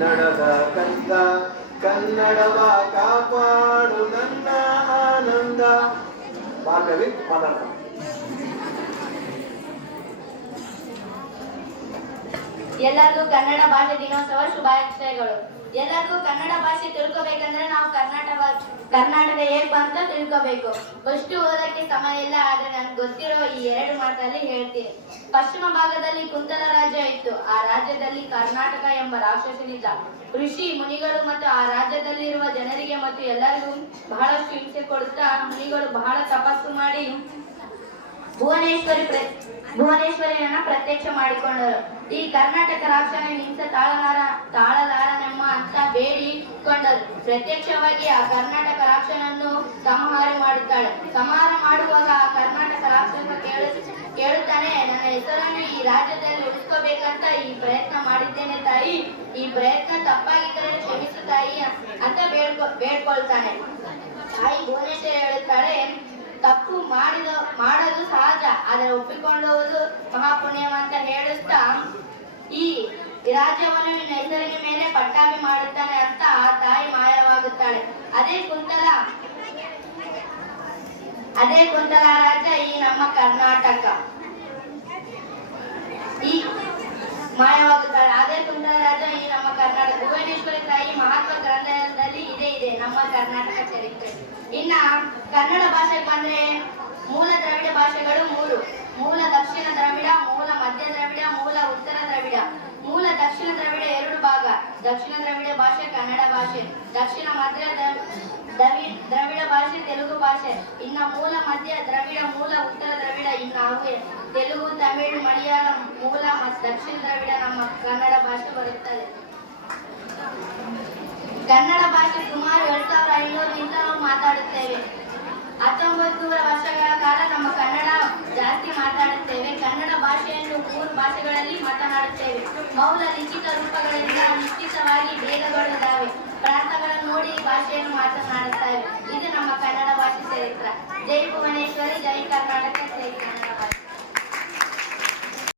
ಕನ್ನಡದ ಕಂದ ಕನ್ನಡವ ಕಾಪಾಡು ನನ್ನ ಆನಂದ. ಭಾಗವಿ ಮಾತಾಡ್ತಾರೆ. ಎಲ್ಲರಿಗೂ ಕನ್ನಡ ಭಾಷೆ ದಿನೋತ್ಸವ ಶುಭಾಶಯಗಳು. ಎಲ್ಲರಿಗೂ ಕನ್ನಡ ಭಾಷೆ ತಿಳ್ಕೊಬೇಕಂದ್ರೆ ನಾವು ಕರ್ನಾಟಕ ಹೇಗ್ ಬಂತ ತಿಳ್ಕೊಬೇಕು. ಅಷ್ಟು ಓದಕ್ಕೆ ಸಮಯ ಇಲ್ಲ, ಆದ್ರೆ ನನ್ಗೆ ಗೊತ್ತಿರೋ ಈ 2 ಮಾತಲ್ಲಿ ಹೇಳ್ತೀನಿ. ಪಶ್ಚಿಮ ಭಾಗದಲ್ಲಿ ಕುಂತಲ ರಾಜ್ಯ ಇತ್ತು. ಆ ರಾಜ್ಯದಲ್ಲಿ ಕರ್ನಾಟಕ ಎಂಬ ರಾಕ್ಷಸನಿದ್ದ. ಋಷಿ ಮುನಿಗಳು ಮತ್ತು ಆ ರಾಜ್ಯದಲ್ಲಿ ಇರುವ ಜನರಿಗೆ ಮತ್ತು ಎಲ್ಲರಿಗೂ ಬಹಳಷ್ಟು ಹಿಂಸೆ ಕೊಡುತ್ತಾ ಮುನಿಗಳು ಬಹಳ ತಪಸ್ಸು ಮಾಡಿ ಭುವನೇಶ್ವರಿಯನ್ನ ಪ್ರತ್ಯಕ್ಷ ಮಾಡಿಕೊಂಡರು. ಈ ಕರ್ನಾಟಕ ರಾಕ್ಷಸನ ಹಿಂಸೆ ತಾಳಲಾರನೆಮ್ಮ ಅಂತ ಬೇಡಿಕೊಂಡರು. ಪ್ರತ್ಯಕ್ಷವಾಗಿ ಆ ಕರ್ನಾಟಕ ರಾಕ್ಷಸನನ್ನು ಸಂಹಾರ ಮಾಡುತ್ತಾಳೆ. ಸಂಹಾರ ಮಾಡುವಾಗ ಆ ಕರ್ನಾಟಕ ರಾಕ್ಷಸ ಕೇಳುತ್ತಾನೆ, ನನ್ನ ಹೆಸರನ್ನು ಈ ರಾಜ್ಯದಲ್ಲಿ ಉಳಿಸ್ಕೋಬೇಕಂತ ಈ ಪ್ರಯತ್ನ ಮಾಡಿದ್ದೇನೆ ತಾಯಿ, ಈ ಪ್ರಯತ್ನ ತಪ್ಪಾಗಿದ್ದರೆ ಕ್ಷಮಿಸು ತಾಯಿ ಅಂತ ಬೇಡ್ಕೊಳ್ತಾನೆ. ತಾಯಿ ಭುವನೇಶ್ವರಿ ಹೇಳುತ್ತಾಳೆ, ತಪ್ಪು ಮಾಡೋದು ಸಹಜ, ಆದರೆ ಒಪ್ಪಿಕೊಳ್ಳುವುದು ಮಹಾಪುಣ್ಯವಂತ ಹೇಳುತ್ತಾ ಈ ರಾಜ್ಯವನ್ನು ನಿನ್ನ ಹೆಸರಿನ ಮೇಲೆ ಪಟ್ಟಾಭಿ ಮಾಡುತ್ತಾನೆ ಅಂತ ಆ ತಾಯಿ ಮಾಯವಾಗುತ್ತಾಳೆ. ಅದೇ ಕುಂತಲ ರಾಜ್ಯ ಈ ನಮ್ಮ ಕರ್ನಾಟಕ. ಈ ಮಾಯವಾಗುತ್ತಾಳೆ. ಅದೇ ಕುಂತಲ ರಾಜ್ಯ ಈ ನಮ್ಮ ಕರ್ನಾಟಕ. ಭುವನೇಶ್ವರಿ ತಾಯಿ ಮಹಾತ್ಮ ಗ್ರಂಥದಲ್ಲಿ ಇದೆ ನಮ್ಮ ಕರ್ನಾಟಕ ಚರಿತ್ರೆ. ಇನ್ನ ಕನ್ನಡ ಭಾಷೆಗೆ ಬಂದ್ರೆ ಮೂಲ ದ್ರಾವಿಡ ಭಾಷೆಗಳು 3: ಮೂಲ ದಕ್ಷಿಣ ದ್ರಾವಿಡ, ಮೂಲ ಮಧ್ಯ ದ್ರಾವಿಡ, ಮೂಲ ಉತ್ತರ ದ್ರಾವಿಡ. ಮೂಲ ದಕ್ಷಿಣ ದ್ರಾವಿಡ 2 ಭಾಗ. ದಕ್ಷಿಣ ದ್ರಾವಿಡ ಭಾಷೆ ಕನ್ನಡ ಭಾಷೆ, ದಕ್ಷಿಣ ಮಧ್ಯ ದ್ರಾವಿಡ ಭಾಷೆ ತೆಲುಗು ಭಾಷೆ. ಇನ್ನ ಮೂಲ ಮಧ್ಯ ದ್ರಾವಿಡ, ಮೂಲ ಉತ್ತರ ದ್ರಾವಿಡ ಇನ್ನು ತೆಲುಗು, ತಮಿಳು, ಮಲಯಾಳಂ. ಮೂಲ ದಕ್ಷಿಣ ದ್ರಾವಿಡ ನಮ್ಮ ಕನ್ನಡ ಭಾಷೆ ಬರುತ್ತದೆ. ಕನ್ನಡ ಭಾಷೆ ಸುಮಾರು 2500 ನಾವು ಮಾತಾಡುತ್ತೇವೆ. 1900 ವರ್ಷಗಳ ಕಾಲ ನಮ್ಮ ಕನ್ನಡ ಜಾಸ್ತಿ ಮಾತಾಡುತ್ತೇವೆ. ಕನ್ನಡ ಭಾಷೆಯನ್ನು 3 ಭಾಷೆಗಳಲ್ಲಿ ಮಾತನಾಡುತ್ತೇವೆ. ಮೌಲ ಲಿಖಿತ ರೂಪಗಳಿಂದ ನಿಶ್ಚಿತವಾಗಿ ಭೇದಗಳಿದ್ದಾವೆ. ಪ್ರಾಂತಗಳನ್ನು ನೋಡಿ ಭಾಷೆಯನ್ನು ಮಾತನಾಡುತ್ತೇವೆ. ಇದು ನಮ್ಮ ಕನ್ನಡ ಭಾಷೆ ಚರಿತ್ರೆ. ಜೈ